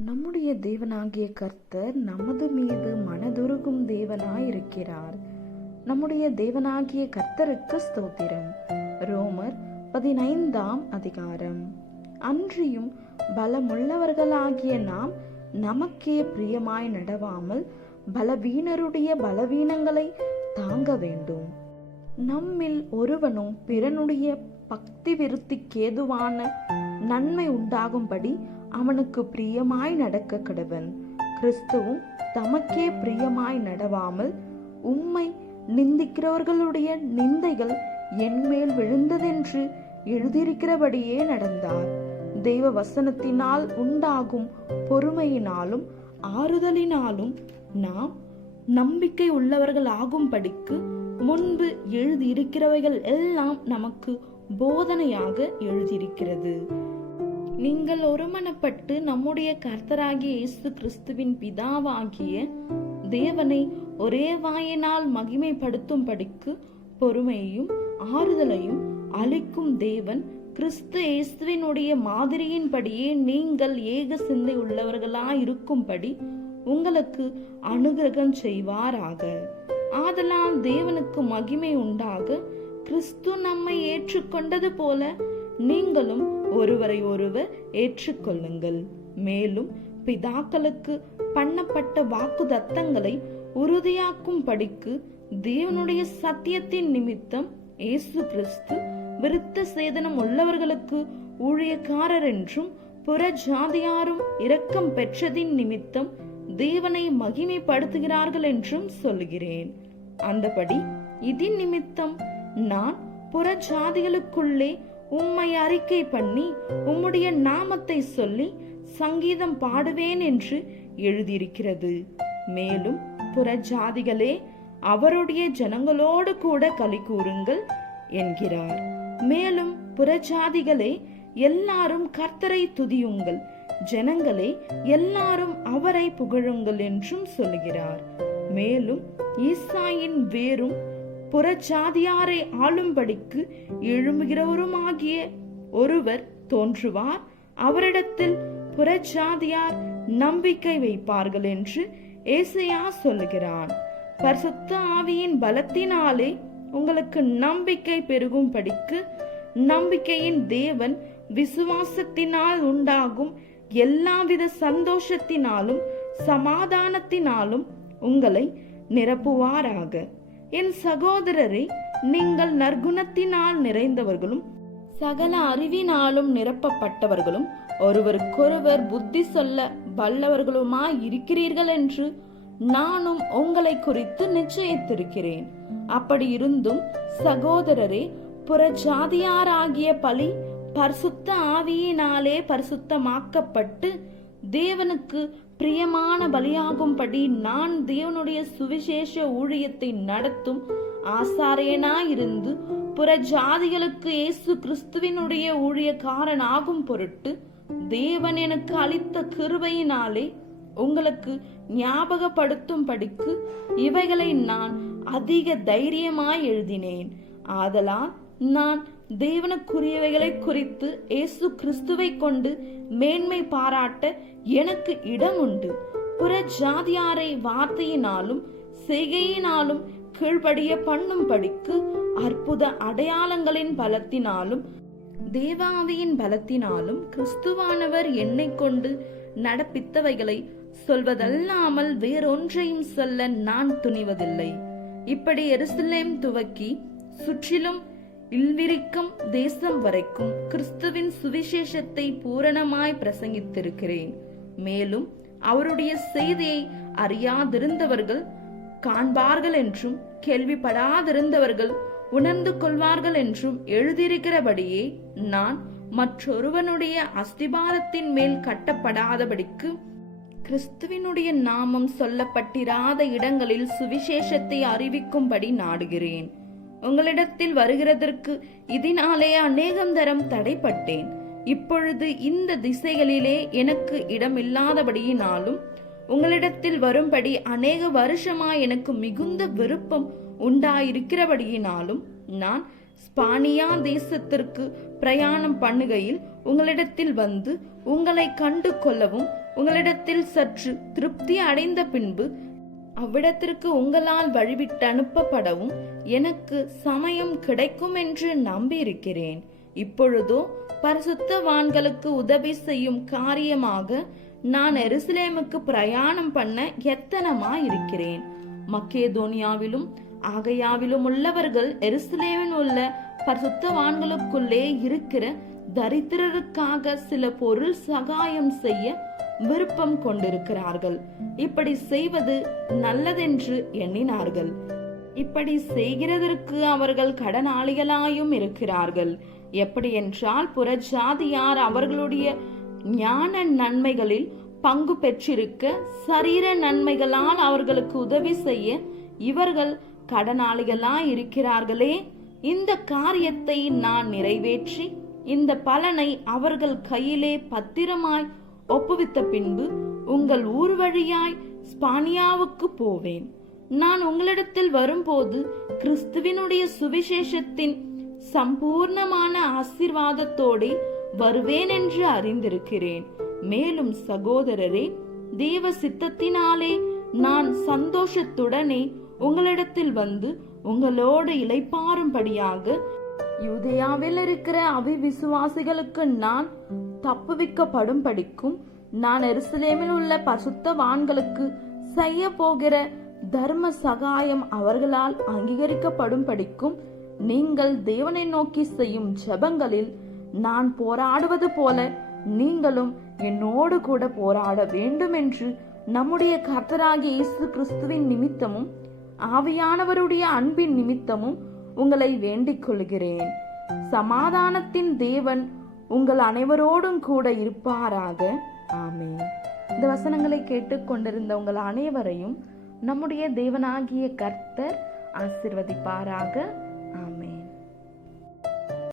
நம்முடைய தேவனாகிய கர்த்தர் நமது மீது மனதுருகும் தேவனாயிருக்கிறார். நம்முடைய தேவனாகிய கர்த்தருக்கு ஸ்தோத்திரம். ரோமர் பதினைந்தாம் அதிகாரம். அன்றியும் பலமுள்ளவர்களாகிய நாம் நமக்கே பிரியமாய் நடவாமல் பலவீனருடைய பலவீனங்களை தாங்க வேண்டும். நம்மில் ஒருவனும் பிறனுடைய பக்தி விருத்திக்கேதுவான நன்மை உண்டாகும்படி அவனுக்கு பிரியமாய் நடக்க கடவன். கிறிஸ்துவும் தமக்கே பிரியமாய் நடவாமல் உம்மை நிந்திக்கிறவர்களுடைய நிந்தைகள் என்மேல் விழுந்ததென்று எழுதியிருக்கிறபடியே நடந்தார். தெய்வ வசனத்தினால் உண்டாகும் பொறுமையினாலும் ஆறுதலினாலும் நாம் நம்பிக்கை உள்ளவர்கள் ஆகும்படிக்கு முன்பு எழுதியிருக்கிறவைகள் எல்லாம் நமக்கு போதனையாக எழுதியிருக்கிறது. நீங்கள் ஒருமனப்பட்டு நம்முடைய கர்த்தராகிய இயேசு கிறிஸ்துவின் பிதாவாகிய தேவனை ஒரே வாயினால் மகிமைப்படுத்தும்படிக்கு பொறுமையையும் ஆறுதலையும் அளிக்கும் தேவன் கிறிஸ்து இயேசுவினுடைய மாதிரியின்படியே நீங்கள் ஏக சிந்தை உள்ளவர்களாயிருக்கும்படி உங்களுக்கு அனுகிரகம் செய்வாராக. ஆதலால் தேவனுக்கு மகிமை உண்டாக கிறிஸ்து நம்மை ஏற்றுக்கொண்டது போல நீங்களும் ஒருவரை ஒருவர் ஏற்றுக்கொள்ளுங்கள். மேலும் பிதாக்களுக்கு பண்ணப்பட்ட வாக்கு தத்தங்களை உறுதியாக்கும் படிக்கு தேவனுடைய சத்தியத்தின் நிமித்தம் இயேசு கிறிஸ்து விருத்த சேதனம் உள்ளவர்களுக்கு ஊழியக்காரர் என்றும் புற ஜாதியாரும் இரக்கம் பெற்றதின் நிமித்தம் தேவனை மகிமைப்படுத்துகிறார்கள் என்றும் சொல்லுகிறேன். அந்தபடி இதின் நிமித்தம் நான் புற ஜாதிகளுக்குள்ளே உம்மை அறிக்கை பண்ணி உம்முடைய நாமத்தை சொல்லி சங்கீதம் பாடுவேன் என்று எழுதியிருக்கிறது. மேலும் புற ஜாதிகளே அவருடைய ஜனங்களோடு கூட கலி கூறுங்கள் என்கிறார். மேலும் புறஜாதிகளே எல்லாரும் கர்த்தரை துதியுங்கள். ஜனங்களே எல்லாரும் அவரை புகழுங்கள் என்றும் சொல்கிறார். மேலும் ஈசாயின் வேரும் புறஜாதியாரை ஆளும்படிக்கு எழும்புகிறவருமாகிய ஒருவர் தோன்றுவார். அவரிடத்தில் புறஜாதியார் நம்பிக்கை வைப்பார்கள் என்று ஏசையா சொல்லுகிறான். பரிசுத்த ஆவியின் பலத்தினாலே உங்களுக்கு நம்பிக்கை பெருகும்படிக்கு நம்பிக்கையின் தேவன் விசுவாசத்தினால் உண்டாகும் எல்லாவித சந்தோஷத்தினாலும் சமாதானத்தினாலும் உங்களை நிரப்புவாராக. என் சகோதரரை நீங்கள் நற்குணத்தினால் நிறைந்தவர்களும் சகல அறிவினாலும் நிரப்பப்பட்டவர்களும் ஒருவருக்கொருவர் புத்தி சொல்ல வல்லவர்களுமாய் இருக்கிறீர்கள் என்று நானும் உங்களை குறித்து நிச்சயித்திருக்கிறேன். அப்படி இருந்தும் சகோதரரே புறஜாதியாராகிய பலி பரிசுத்த ஆவியினாலே பரிசுத்தமாக்கப்பட்டு தேவனுக்கு பிரியமான பலியாகும்படி நான் தேவனுடைய சுவிசேஷ ஊழியத்தை நடத்தும் ஆசாரியனாயிருந்து புற ஜாதிகளுக்கு இயேசு கிறிஸ்துவினுடைய ஊழியக்காரன் ஆகும் பொருட்டு தேவன் எனக்கு அளித்த கிருபையினாலே உங்களுக்கு ஞாபகப்படுத்தும் படிக்கு இவைகளை நான் அதிக தைரியமாய் எழுதினேன். ஆதலால் நான் தேவனுக்குரியவைகளை குறித்து இயேசு கிறிஸ்துவை கொண்டு மேன்மை பாராட்ட எனக்கு இடம் உண்டு புற ஜாதியாரை வார்த்தையினாலும் செய்கையினாலும் கீழ்படிய பண்ணும்படிக்கு அற்புத அடையாளங்களின் பலத்தினாலும் தேவாவியின் பலத்தினாலும் கிறிஸ்துவானவர் என்னை கொண்டு நடப்பித்தவைகளை சொல்வதல்லாமல் வேறொன்றையும் சொல்ல நான் துணிவதில்லை. இப்படி எருசலேம் துவக்கி சுற்றிலும் இல்விரிக்கும் தேசம் வரைக்கும் கிறிஸ்துவின் சுவிசேஷத்தை பூரணமாய் பிரசங்கித்திருக்கிறேன். மேலும் அவருடைய செய்தியை அறியாதிருந்தவர்கள் காண்பார்கள் என்றும் கேள்விப்படாதிருந்தவர்கள் உணர்ந்து கொள்வார்கள் என்றும் எழுதியிருக்கிறபடியே நான் மற்றொருவனுடைய அஸ்திபாரத்தின் மேல் கட்டப்படாதபடிக்கு கிறிஸ்துவினுடைய நாமம் சொல்லப்பட்டிராத இடங்களில் சுவிசேஷத்தை அறிவிக்கும்படி நாடுகிறேன். உங்களிடத்தில் வருகிறதற்கு இதனாலே அநேகம் தரம் தடைப்பட்டேன். இப்பொழுது இந்த திசைகளிலே எனக்கு இடமில்லாதபடியினாலும் உங்களிடத்தில் வரும்படி அநேக வருஷமா எனக்கு மிகுந்த விருப்பம் உண்டாயிருக்கிறபடியினாலும் நான் ஸ்பானியா தேசத்திற்கு பிரயாணம் பண்ணுகையில் உங்களிடத்தில் வந்து உங்களை கண்டு கொள்ளவும் உங்களிடத்தில் சற்று திருப்தி அடைந்த பின்பு அவ்விடத்திற்கு உங்களால் வழிவிட்டு அனுப்பப்படவும் எனக்கு சமயம் கிடைக்கும் என்று நம்பியிருக்கிறேன். இப்பொழுதோ பரிசுத்தவான்களுக்கு உதவி செய்யும் காரியமாக நான் எருசலேமுக்கு பிரயாணம் பண்ண எத்தனமா இருக்கிறேன் மக்கேதோனியாவிலும் ஆகையாவிலும் உள்ளவர்கள் எருசலேமில் உள்ள பரிசுத்தவான்களுக்குள்ளே இருக்கிற தரித்திரருக்காக சில பொருள் சகாயம் செய்ய விருப்பம் கொண்டிருக்கிறார்கள். இப்படி செய்வது நல்லதென்று எண்ணினார்கள். இப்படி செய்கிறதற்கு அவர்கள் கடனாளிகளாயும் இருக்கிறார்கள். எப்படி என்றால் புறஜாதியார் அவர்களுடைய ஞான நன்மைகளில் பங்கு பெற்றிருக்க சரீர நன்மைகளால் அவர்களுக்கு உதவி செய்ய இவர்கள் கடனாளிகளாய் இருக்கிறார்களே இந்த காரியத்தை நான் நிறைவேற்றி இந்த பலனை அவர்கள் கையிலே பத்திரமாய் ஒப்புவித்த பின்பு உங்கள் ஊர் வழியாய் ஸ்பானியாவுக்கு போவேன். நான் உங்களிடத்தில் வரும்போது கிறிஸ்துவினுடைய சுவிசேஷத்தின் சம்பூர்ணமான ஆசீர்வாதத்தோடே வருவேன் என்று அறிந்திருக்கிறேன். மேலும் சகோதரரே தேவ சித்தத்தினாலே நான் சந்தோஷத்துடனே உங்களிடத்தில் வந்து உங்களோடு இளைப்பாறும்படியாக யூதயாவில் இருக்கிற அவிவிசுவாசிகளுக்கு நான் தப்புவிக்கப்படும் படிக்கும் நான் எருசலேமில் உள்ள பசுத்தவான்களுக்கு செய்ய போகிற தர்ம சகாயம் அவர்களால் அங்கீகரிக்கப்படும் படிக்கும் நீங்கள் தேவனை நோக்கி செய்யும் ஜெபங்களில் நான் போராடுவது போல நீங்களும் என்னோடு கூட போராட வேண்டும் என்று நம்முடைய கர்த்தராகிய இயேசு கிறிஸ்துவின் நிமித்தமும் ஆவியானவருடைய அன்பின் நிமித்தமும் உங்களை வேண்டிக் கொள்கிறேன். சமாதானத்தின் தேவன் உங்கள் அனைவரோடும் கூட இருப்பாராக. ஆமே இந்த வசனங்களை கேட்டுக்கொண்டிருந்த உங்கள் அனைவரையும் நம்முடைய தேவனாகிய கர்த்தர் ஆசிர்வதிப்பாராக.